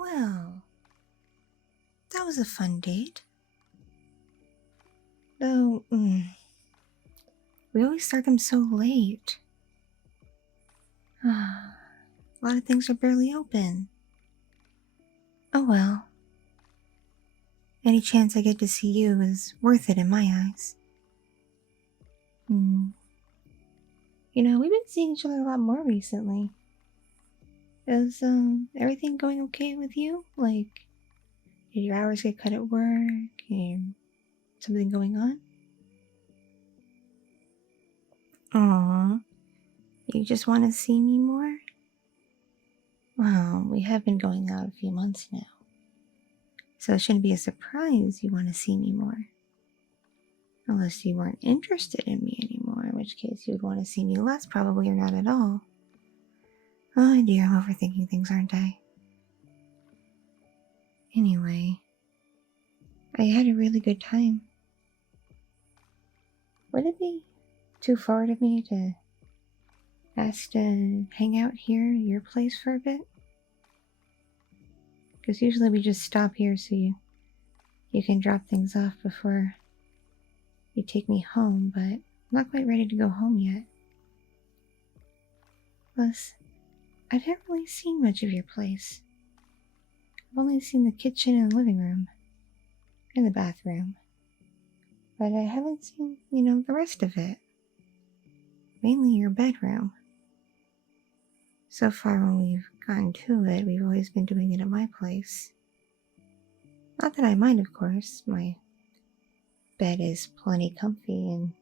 Well, that was a fun date. Though, we always start them so late. A lot of things are barely open. Oh well. Any chance I get to see you is worth it in my eyes. You know, we've been seeing each other a lot more recently. Is, everything going okay with you? Like, did your hours get cut at work? And something going on? Aww. You just want to see me more? Well, we have been going out a few months now. So it shouldn't be a surprise you want to see me more. Unless you weren't interested in me anymore, in which case you would want to see me less probably or not at all. Oh dear, I'm overthinking things, aren't I? Anyway, I had a really good time. Would it be too forward of me to ask to hang out here at your place for a bit? Because usually we just stop here so you can drop things off before you take me home, but I'm not quite ready to go home yet. Plus, I've never really seen much of your place. I've only seen the kitchen and living room, and the bathroom. But I haven't seen, the rest of it. Mainly your bedroom. So far when we've gotten to it, we've always been doing it at my place. Not that I mind, of course. My bed is plenty comfy and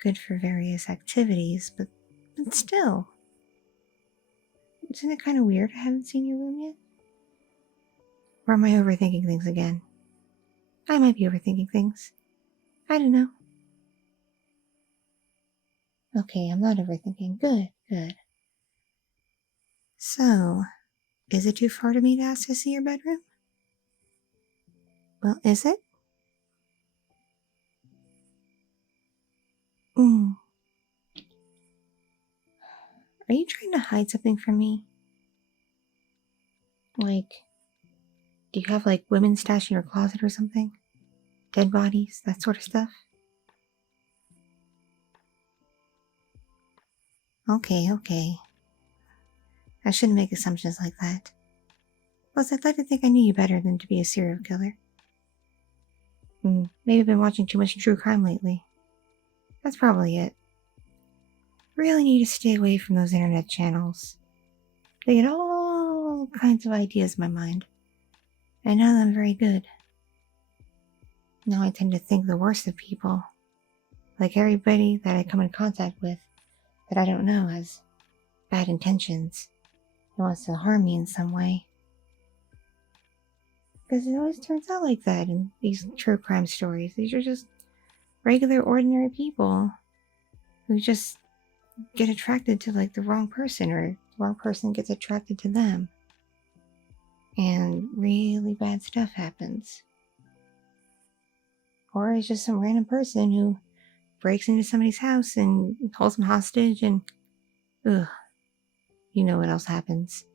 good for various activities, but still. Isn't it kind of weird I haven't seen your room yet? Or am I overthinking things again? I might be overthinking things. I don't know. Okay, I'm not overthinking. Good. So, is it too far to me to ask to see your bedroom? Well, is it? Are you trying to hide something from me? Like, do you have women stashed in your closet or something? Dead bodies, that sort of stuff? Okay. I shouldn't make assumptions like that. Plus, I'd like to think I knew you better than to be a serial killer. Maybe I've been watching too much true crime lately. That's probably it. Really need to stay away from those internet channels. They get all kinds of ideas in my mind. And none of them very good. Now I tend to think the worst of people. Like everybody that I come in contact with that I don't know has bad intentions. He wants to harm me in some way. Because it always turns out like that in these true crime stories. These are just regular, ordinary people who just get attracted to the wrong person, or the wrong person gets attracted to them. And really bad stuff happens. Or it's just some random person who breaks into somebody's house and holds them hostage and... Ugh. You know what else happens.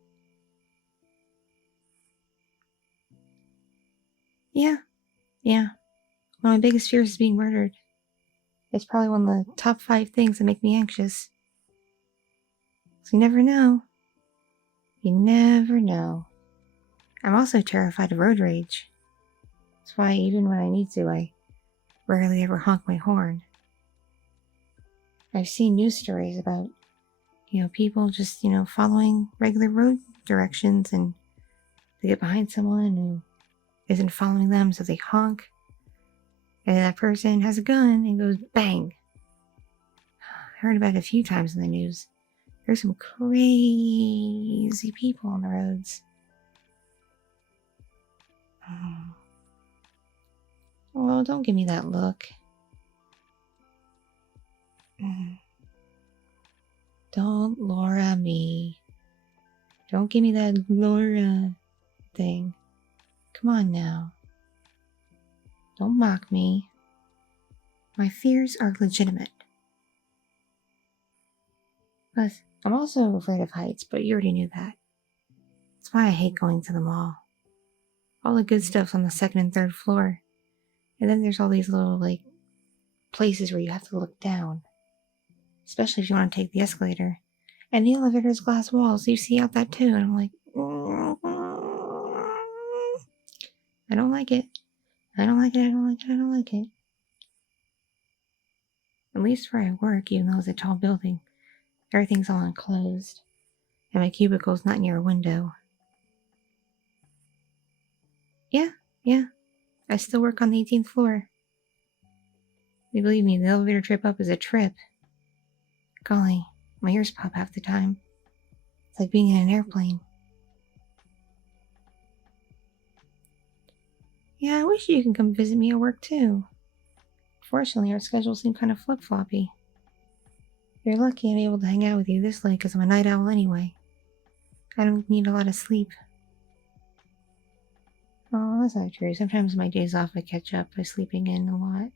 Yeah. One of my biggest fears is being murdered. It's probably one of the top 5 things that make me anxious. So you never know. I'm also terrified of road rage. That's why even when I need to, I rarely ever honk my horn. I've seen news stories about, people just, following regular road directions, and they get behind someone who isn't following them, so they honk. And that person has a gun and goes bang. I heard about it a few times in the news. There's some crazy people on the roads. Oh, don't give me that look. Don't Laura me. Don't give me that Laura thing. Come on now. Don't mock me. My fears are legitimate. Plus, I'm also afraid of heights, but you already knew that. That's why I hate going to the mall. All the good stuff's on the second and third floor. And then there's all these little, like, places where you have to look down. Especially if you want to take the escalator. And the elevator's glass walls, so you see out that too. And I'm like, I don't like it. I don't like it, I don't like it, I don't like it. At least where I work, even though it's a tall building, everything's all enclosed. And my cubicle's not near a window. Yeah. I still work on the 18th floor. Believe me, the elevator trip up is a trip. Golly, my ears pop half the time. It's like being in an airplane. Yeah, I wish you could come visit me at work too. Fortunately, our schedules seem kind of flip-floppy. You're lucky I'm able to hang out with you this late because I'm a night owl anyway. I don't need a lot of sleep. Oh, that's not true. Sometimes my days off I catch up by sleeping in a lot.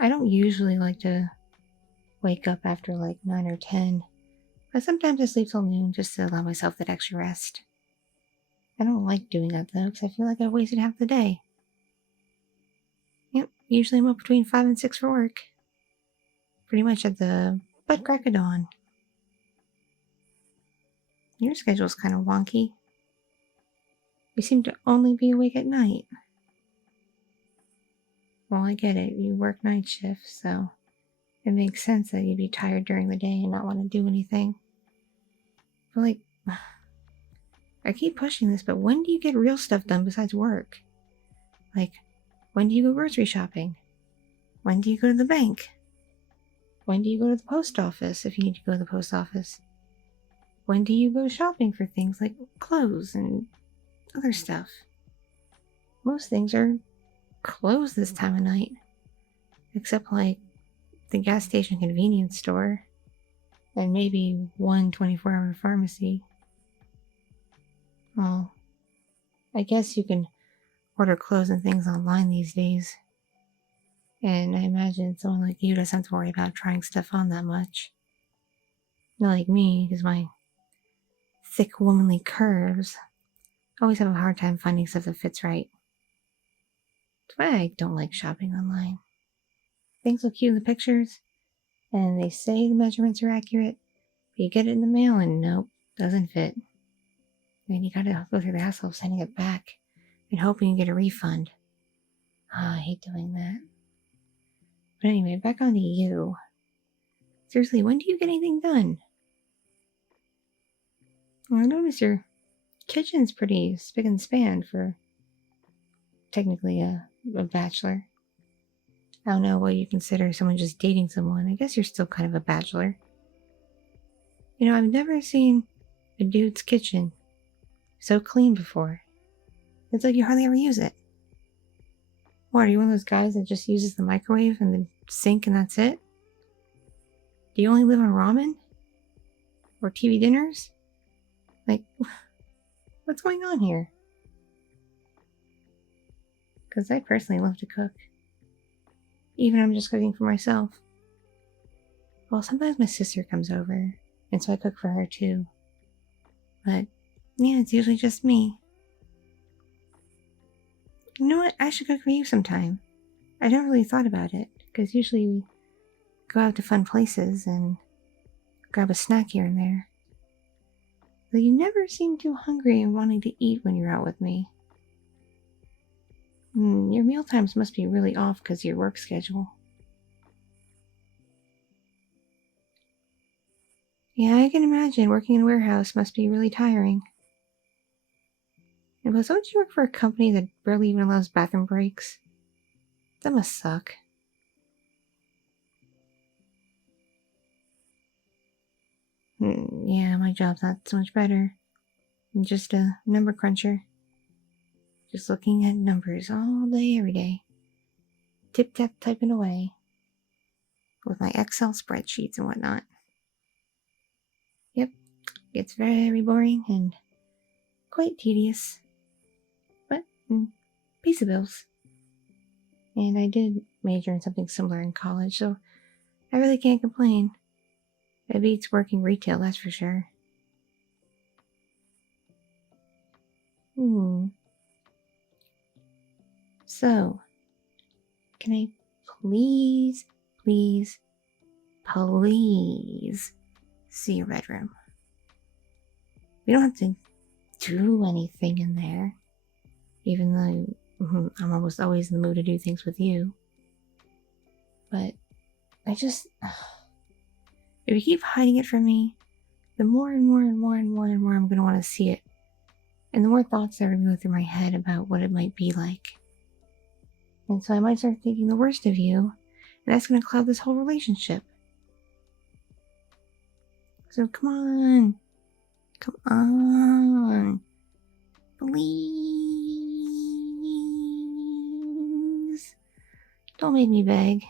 I don't usually like to wake up after like 9 or 10, but sometimes I sleep till noon just to allow myself that extra rest. I don't like doing that though, because I feel like I've wasted half the day. Yep, usually I'm up between 5 and 6 for work. Pretty much at the butt crack of dawn. Your schedule's kind of wonky. You seem to only be awake at night. Well, I get it. You work night shifts, so it makes sense that you'd be tired during the day and not want to do anything. But like, I keep pushing this, but when do you get real stuff done besides work? Like, when do you go grocery shopping? When do you go to the bank? When do you go to the post office if you need to go to the post office? When do you go shopping for things like clothes and other stuff? Most things are closed this time of night. Except like the gas station convenience store. And maybe one 24-hour pharmacy. Well, I guess you can order clothes and things online these days. And I imagine someone like you doesn't have to worry about trying stuff on that much. Not like me, because my thick womanly curves always have a hard time finding stuff that fits right. That's why I don't like shopping online. Things look cute in the pictures, and they say the measurements are accurate, but you get it in the mail and nope, doesn't fit. And you gotta go through the hassle of sending it back and hoping you get a refund. I hate doing that. But anyway, back on to you. Seriously, when do you get anything done? Well, I notice your kitchen's pretty spick and span for technically a bachelor. I don't know what you consider someone just dating someone. I guess you're still kind of a bachelor. You know, I've never seen a dude's kitchen so clean before. It's like you hardly ever use it. What, are you one of those guys that just uses the microwave and the sink and that's it? Do you only live on ramen? Or TV dinners? Like, what's going on here? Because I personally love to cook. Even if I'm just cooking for myself. Well, sometimes my sister comes over, and so I cook for her too. But, yeah, it's usually just me. You know what? I should cook for you sometime. I never really thought about it, because usually we go out to fun places and grab a snack here and there. But you never seem too hungry and wanting to eat when you're out with me. Your meal times must be really off because of your work schedule. Yeah, I can imagine working in a warehouse must be really tiring. And plus, don't you work for a company that barely even allows bathroom breaks? That must suck. Yeah, my job's not so much better. I'm just a number cruncher. Just looking at numbers all day, every day. Tip-tap typing away. With my Excel spreadsheets and whatnot. Yep, it's very boring and quite tedious. But, pays the bills. And I did major in something similar in college, so I really can't complain. It beats working retail, that's for sure. So, can I please see your bedroom? We don't have to do anything in there, even though I'm almost always in the mood to do things with you. But if you keep hiding it from me, the more and more I'm going to want to see it. And the more thoughts are going to go through my head about what it might be like. And so I might start thinking the worst of you, and that's going to cloud this whole relationship. So come on. Please. Don't make me beg.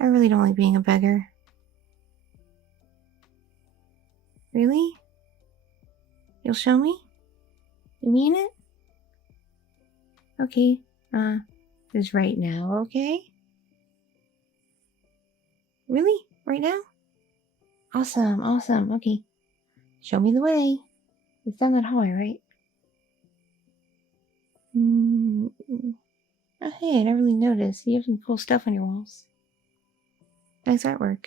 I really don't like being a beggar. Really? You'll show me? You mean it? Okay, just right now, okay? Really? Right now? Awesome, okay. Show me the way. It's down that hallway, right? Oh, hey, I never really noticed. You have some cool stuff on your walls. Nice artwork.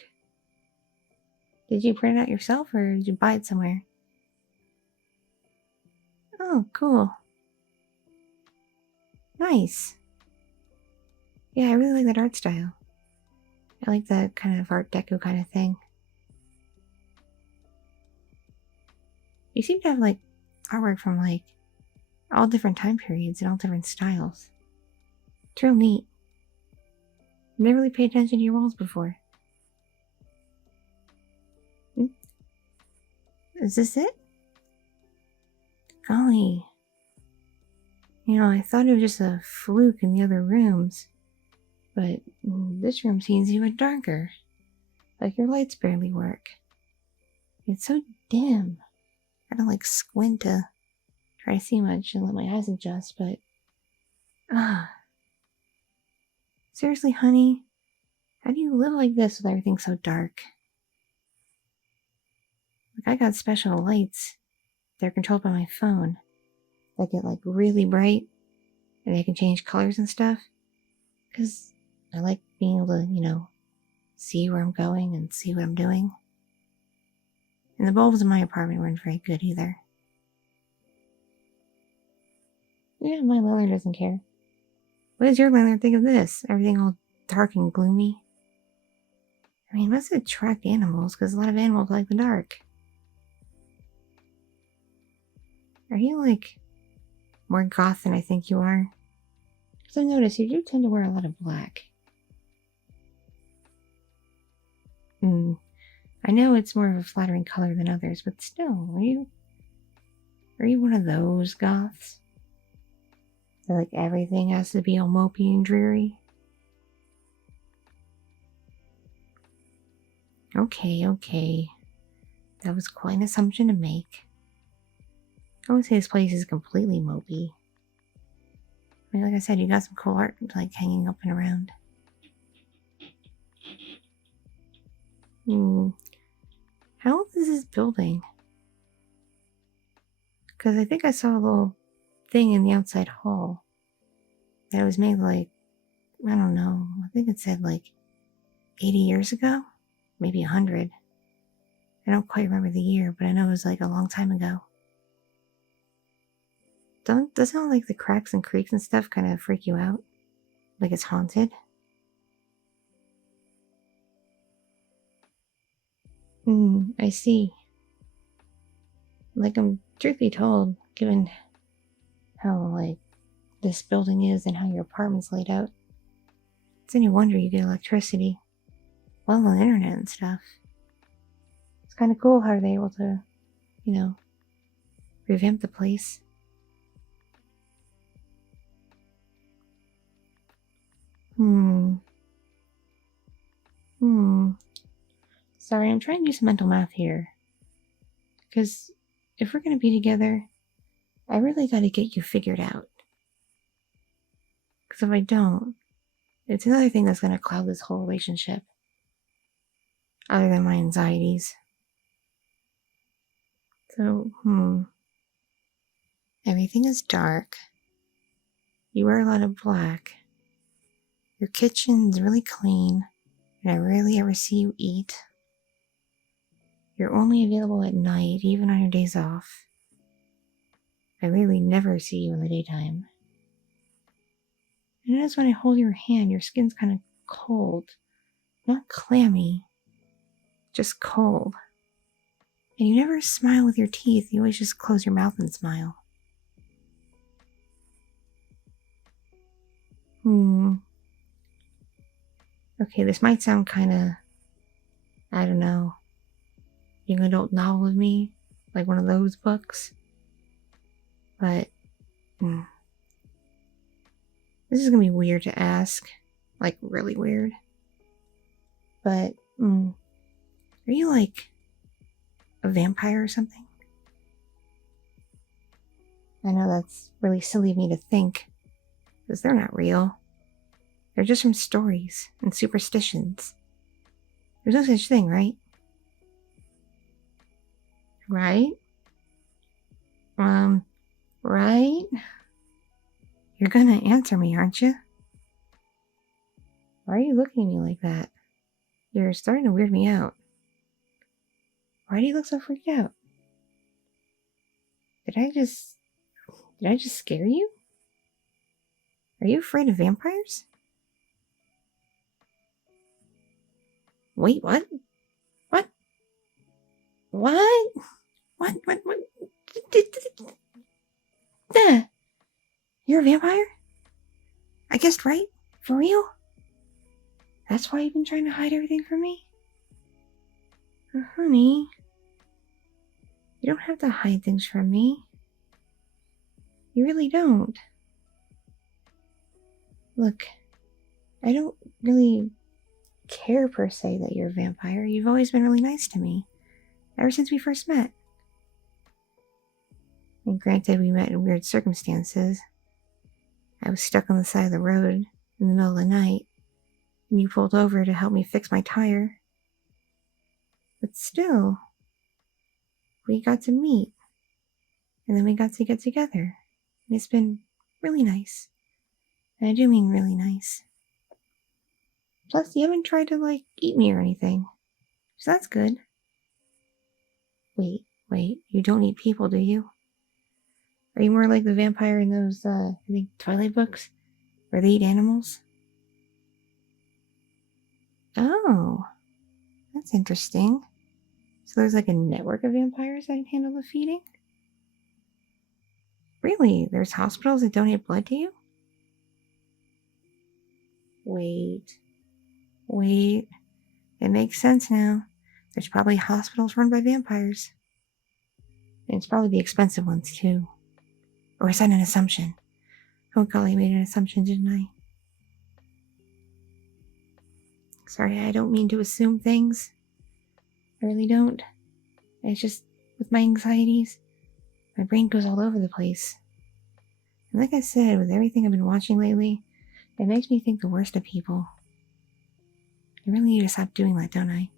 Did you print it out yourself, or did you buy it somewhere? Oh, cool. Nice. Yeah, I really like that art style. I like that kind of Art Deco kind of thing. You seem to have, like, artwork from, like, all different time periods and all different styles. It's real neat. Never really paid attention to your walls before. Is this it? Golly. You know, I thought it was just a fluke in the other rooms. But this room seems even darker. Like your lights barely work. It's so dim. I don't like squint to try to see much and let my eyes adjust, but... Seriously, honey? How do you live like this with everything so dark? Like, I got special lights. They're controlled by my phone. They get, like, really bright, and they can change colors and stuff. Because I like being able to, you know, see where I'm going and see what I'm doing. And the bulbs in my apartment weren't very good either. Yeah, my landlord doesn't care. What does your landlord think of this? Everything all dark and gloomy? I mean, it must attract animals, because a lot of animals like the dark. Are you, like, more goth than I think you are? Because I noticed you do tend to wear a lot of black. I know it's more of a flattering color than others, but still, are you one of those goths? That, like, everything has to be all mopey and dreary? Okay. That was quite an assumption to make. I wouldn't say this place is completely mopey. I mean, like I said, you got some cool art, like, hanging up and around. How old is this building? Because I think I saw a little thing in the outside hall that it was made, like, I don't know, I think it said, like, 80 years ago? Maybe 100. I don't quite remember the year, but I know it was, like, a long time ago. Doesn't, like, the cracks and creaks and stuff kind of freak you out? Like it's haunted? I see. Like, I'm truthfully told, given how, like, this building is and how your apartment's laid out, it's any wonder you get electricity. Well, on the internet and stuff. It's kind of cool how they're able to, you know, revamp the place. Sorry, I'm trying to do some mental math here. Because if we're going to be together, I really got to get you figured out. Because if I don't, it's another thing that's going to cloud this whole relationship. Other than my anxieties. So, Everything is dark. You wear a lot of black. Your kitchen's really clean, and I rarely ever see you eat. You're only available at night, even on your days off. I really never see you in the daytime. And notice when I hold your hand, your skin's kind of cold. Not clammy, just cold. And you never smile with your teeth, you always just close your mouth and smile. Okay, this might sound kind of, I don't know, young adult novel of me, like one of those books. But, this is gonna be weird to ask, like really weird. But, are you like a vampire or something? I know that's really silly of me to think, because they're not real. They're just from stories and superstitions. There's no such thing, right? Right? Right? You're gonna answer me, aren't you? Why are you looking at me like that? You're starting to weird me out. Why do you look so freaked out? Did I just scare you? Are you afraid of vampires? Wait, what? What? What? What? You're a vampire? I guessed right? For real? That's why you've been trying to hide everything from me? Honey, you don't have to hide things from me. You really don't. Look, I don't really care per se that you're a vampire. You've always been really nice to me, ever since we first met. And granted, we met in weird circumstances. I was stuck on the side of the road in the middle of the night, and you pulled over to help me fix my tire. But still, we got to meet, and then we got to get together, and it's been really nice. And I do mean really nice. Plus, you haven't tried to, eat me or anything, so that's good. Wait, you don't eat people, do you? Are you more like the vampire in those, Twilight books, where they eat animals? Oh, that's interesting. So there's like a network of vampires that can handle the feeding? Really? There's hospitals that donate blood to you? Wait. It makes sense now. There's probably hospitals run by vampires. And it's probably the expensive ones, too. Or is that an assumption? Oh golly, I made an assumption, didn't I? Sorry, I don't mean to assume things. I really don't. It's just, with my anxieties, my brain goes all over the place. And like I said, with everything I've been watching lately, it makes me think the worst of people. I really need to stop doing that, don't I?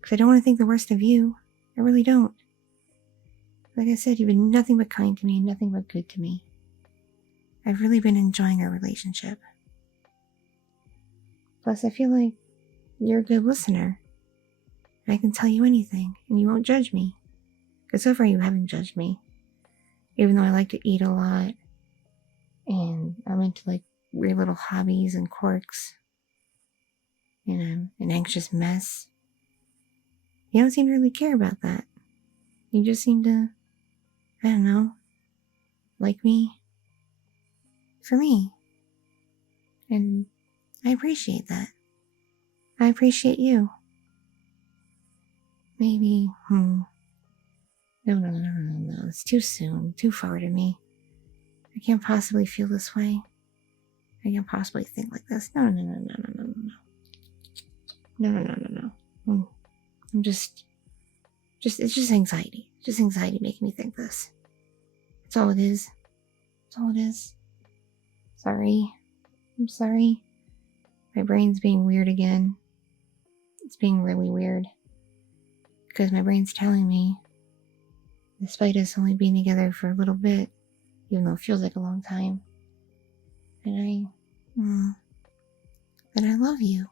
Because I don't want to think the worst of you. I really don't. Like I said, you've been nothing but kind to me and nothing but good to me. I've really been enjoying our relationship. Plus, I feel like you're a good listener. And I can tell you anything, and you won't judge me. Because so far you haven't judged me. Even though I like to eat a lot, and I'm into weird little hobbies and quirks, and I'm an anxious mess. You don't seem to really care about that. You just seem to, I don't know, like me for me. And I appreciate that. I appreciate you. Maybe, No. It's too soon, too far to me. I can't possibly feel this way. I can't possibly think like this. No. I'm just, it's just anxiety. Just anxiety making me think this. That's all it is. That's all it is. Sorry. I'm sorry. My brain's being weird again. It's being really weird. Because my brain's telling me despite us only being together for a little bit, even though it feels like a long time. And that I love you.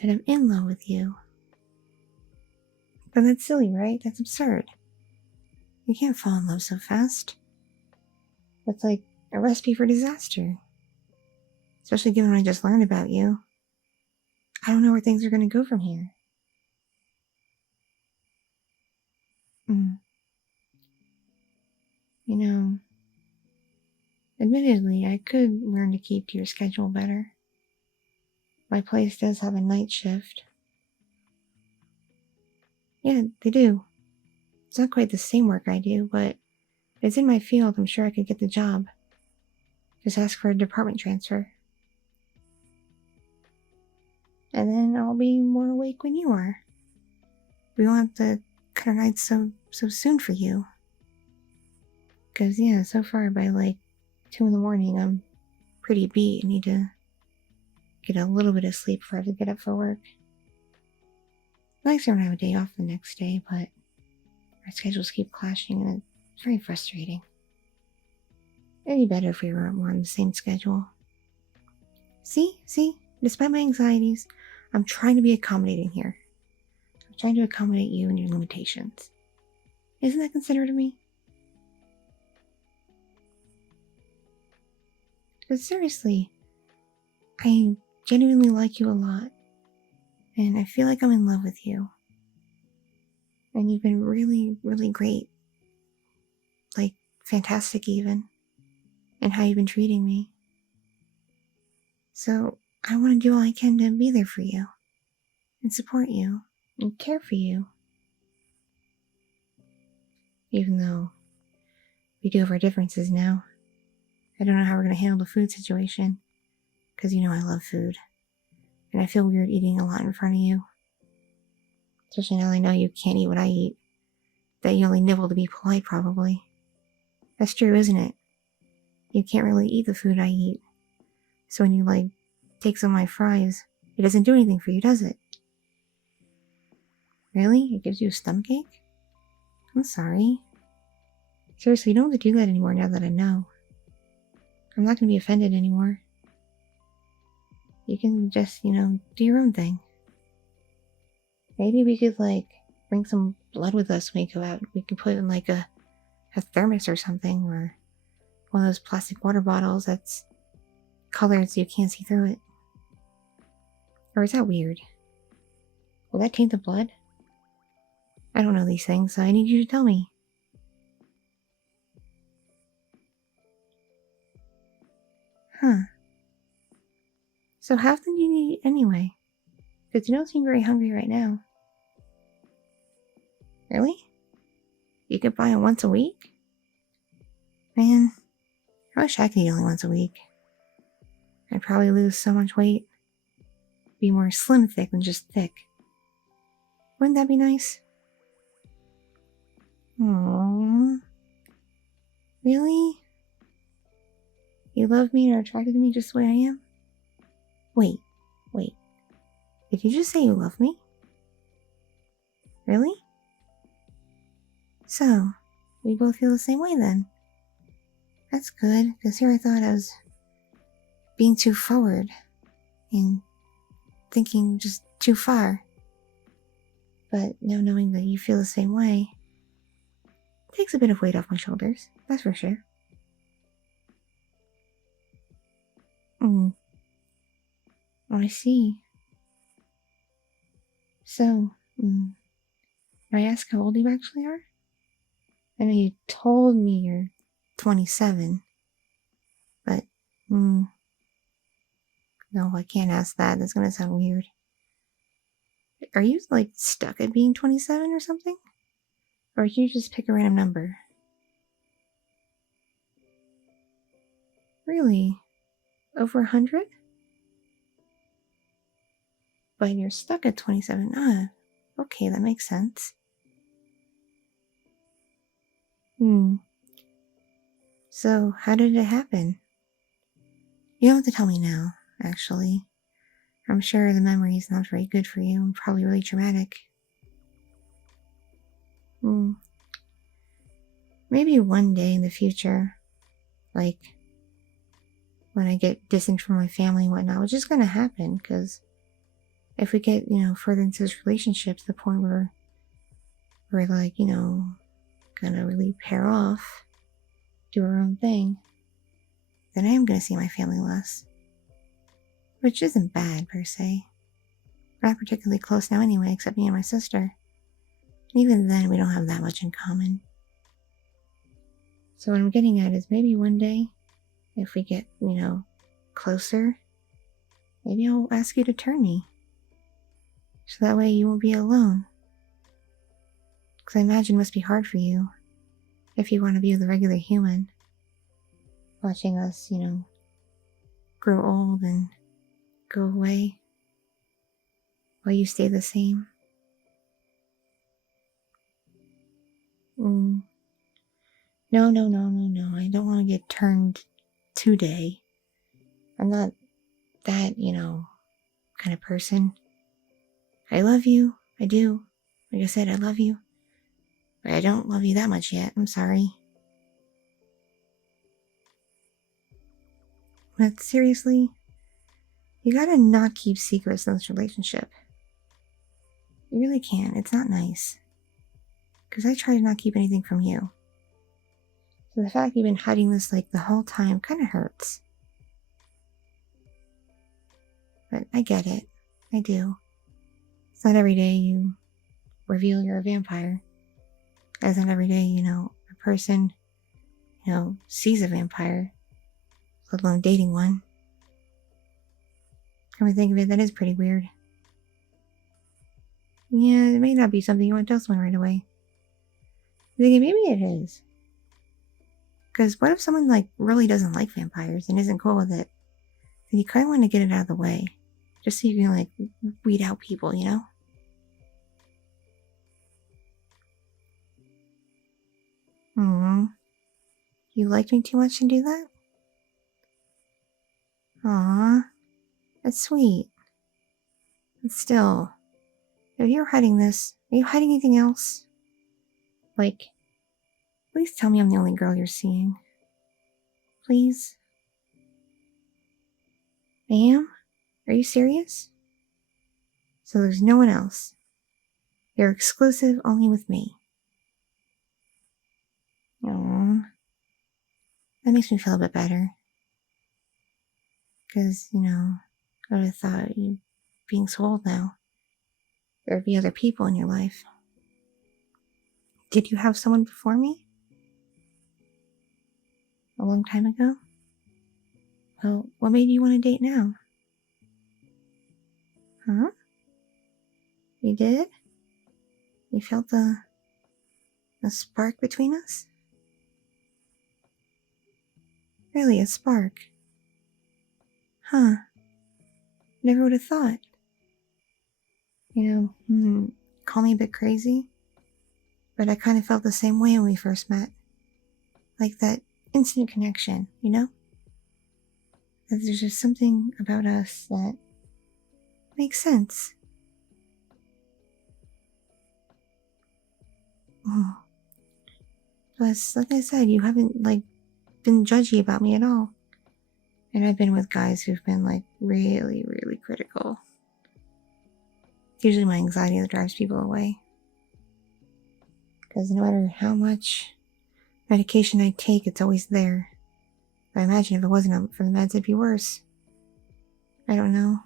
That I'm in love with you. But that's silly, right? That's absurd. You can't fall in love so fast. That's like a recipe for disaster. Especially given what I just learned about you. I don't know where things are going to go from here. You know, admittedly, I could learn to keep to your schedule better. My place does have a night shift. Yeah, they do. It's not quite the same work I do, but it's in my field. I'm sure I could get the job. Just ask for a department transfer. And then I'll be more awake when you are. We won't have to cut our nights so soon for you. Because, yeah, so far by like 2 in the morning, I'm pretty beat. I need to get a little bit of sleep before I have to get up for work. Nice to have a day off the next day, but our schedules keep clashing and it's very frustrating. It'd be better if we were more on the same schedule. See? Despite my anxieties, I'm trying to be accommodating here. I'm trying to accommodate you and your limitations. Isn't that considerate of me? Because seriously, I genuinely like you a lot. And I feel like I'm in love with you. And you've been really, really great. Like, fantastic even. In how you've been treating me. So, I want to do all I can to be there for you. And support you. And care for you. Even though we do have our differences now. I don't know how we're going to handle the food situation. Because you know I love food. And I feel weird eating a lot in front of you. Especially now that I know you can't eat what I eat. That you only nibble to be polite, probably. That's true, isn't it? You can't really eat the food I eat. So when you, like, take some of my fries, it doesn't do anything for you, does it? Really? It gives you a stomachache? I'm sorry. Seriously, you don't have to do that anymore now that I know. I'm not going to be offended anymore. You can just, do your own thing. Maybe we could, like, bring some blood with us when we go out. We can put it in, like, a thermos or something, or one of those plastic water bottles that's colored so you can't see through it. Or is that weird? Will that taint the blood? I don't know these things, so I need you to tell me. Huh. So how often do you eat anyway? Because you don't seem very hungry right now. Really? You could buy it once a week? Man, I wish I could eat only once a week. I'd probably lose so much weight. Be more slim thick than just thick. Wouldn't that be nice? Aww. Really? You love me and are attracted to me just the way I am? Wait. Did you just say you love me? Really? So, we both feel the same way then. That's good, because here I thought I was being too forward and thinking just too far. But now knowing that you feel the same way takes a bit of weight off my shoulders, that's for sure. Oh, I see. So, may I ask how old you actually are? I know you told me you're 27, but, no, I can't ask that. That's gonna sound weird. Are you, like, stuck at being 27 or something? Or did you just pick a random number? Really? Over 100? But you're stuck at 27. Okay, that makes sense. So, how did it happen? You don't have to tell me now, actually. I'm sure the memory is not very good for you and probably really traumatic. maybe one day in the future, like when I get distant from my family and whatnot, which is going to happen because if we get, further into this relationship to the point where we're like, gonna really pair off, do our own thing, then I am gonna see my family less. Which isn't bad per se. We're not particularly close now anyway, except me and my sister. Even then, we don't have that much in common. So what I'm getting at is maybe one day, if we get, closer, maybe I'll ask you to turn me. So that way you won't be alone. Because I imagine it must be hard for you, if you want to be with a regular human. Watching us, grow old and go away while you stay the same. No. I don't want to get turned today. I'm not that, kind of person. I love you. I do. Like I said, I love you. But I don't love you that much yet. I'm sorry. But seriously, you gotta not keep secrets in this relationship. You really can't. It's not nice. Because I try to not keep anything from you. So the fact you've been hiding this like the whole time kind of hurts. But I get it. I do. It's not every day you reveal you're a vampire. It's not every day, a person, sees a vampire, let alone dating one. Come to think of it, that is pretty weird. Yeah, it may not be something you want to tell someone right away. I'm thinking maybe it is. Because what if someone really doesn't like vampires and isn't cool with it? Then you kind of want to get it out of the way. Just so you can weed out people, You liked me too much to do that? Aww. That's sweet. But still, if you're hiding this, are you hiding anything else? Please tell me I'm the only girl you're seeing. Please? I am? Are you serious? So there's no one else. You're exclusive only with me. Aww. That makes me feel a bit better. Because, I would have thought you being so old now, there'd be other people in your life. Did you have someone before me? A long time ago? Well, what made you want to date now? Huh? You did? You felt the spark between us? Really, a spark? Huh. Never would have thought. Call me a bit crazy, but I kind of felt the same way when we first met. Like that instant connection, That there's just something about us that makes sense. Plus, like I said, you haven't, been judgy about me at all. And I've been with guys who've been, really, really critical. It's usually my anxiety that drives people away. Because no matter how much medication I take, it's always there. I imagine if it wasn't for the meds, it'd be worse. I don't know.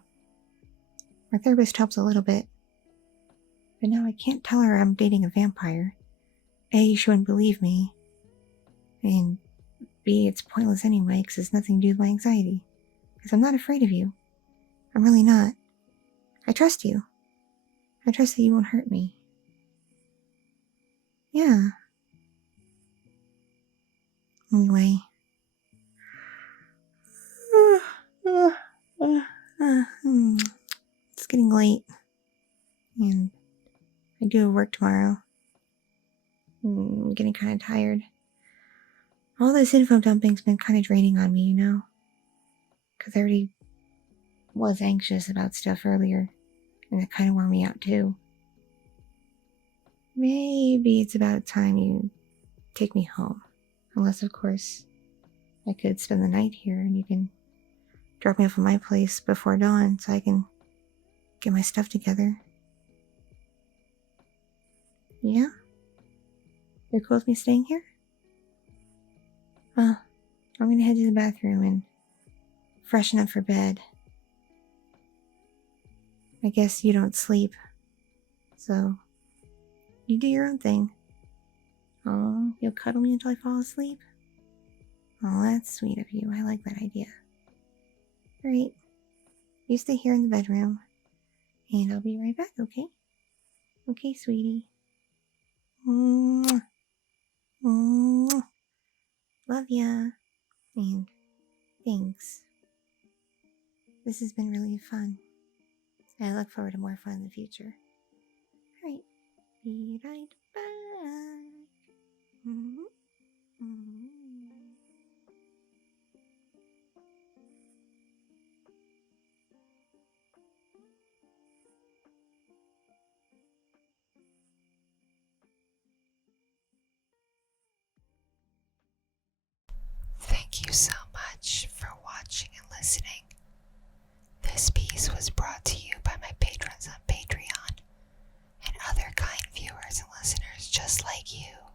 My therapist helps a little bit. But now I can't tell her I'm dating a vampire. A, she wouldn't believe me. And B, it's pointless anyway, because it's nothing to do with my anxiety. Because I'm not afraid of you. I'm really not. I trust you. I trust that you won't hurt me. Yeah. Anyway. It's getting late. And I do have work tomorrow. I'm getting kind of tired. All this info dumping's been kind of draining on me, Because I already was anxious about stuff earlier. And it kind of wore me out too. Maybe it's about time you take me home. Unless, of course, I could spend the night here and you can drop me off at my place before dawn so I can get my stuff together. Yeah? You're cool with me staying here? I'm gonna head to the bathroom and freshen up for bed. I guess you don't sleep, so you do your own thing. Oh, you'll cuddle me until I fall asleep? Oh, that's sweet of you. I like that idea. Alright, you stay here in the bedroom, and I'll be right back, okay? Okay, sweetie. Mwah. Mwah. Love ya. And thanks. This has been really fun. I look forward to more fun in the future. Alright, be right back. Thank you so much for watching and listening. This piece was brought to you by my patrons on Patreon and other kind viewers and listeners just like you.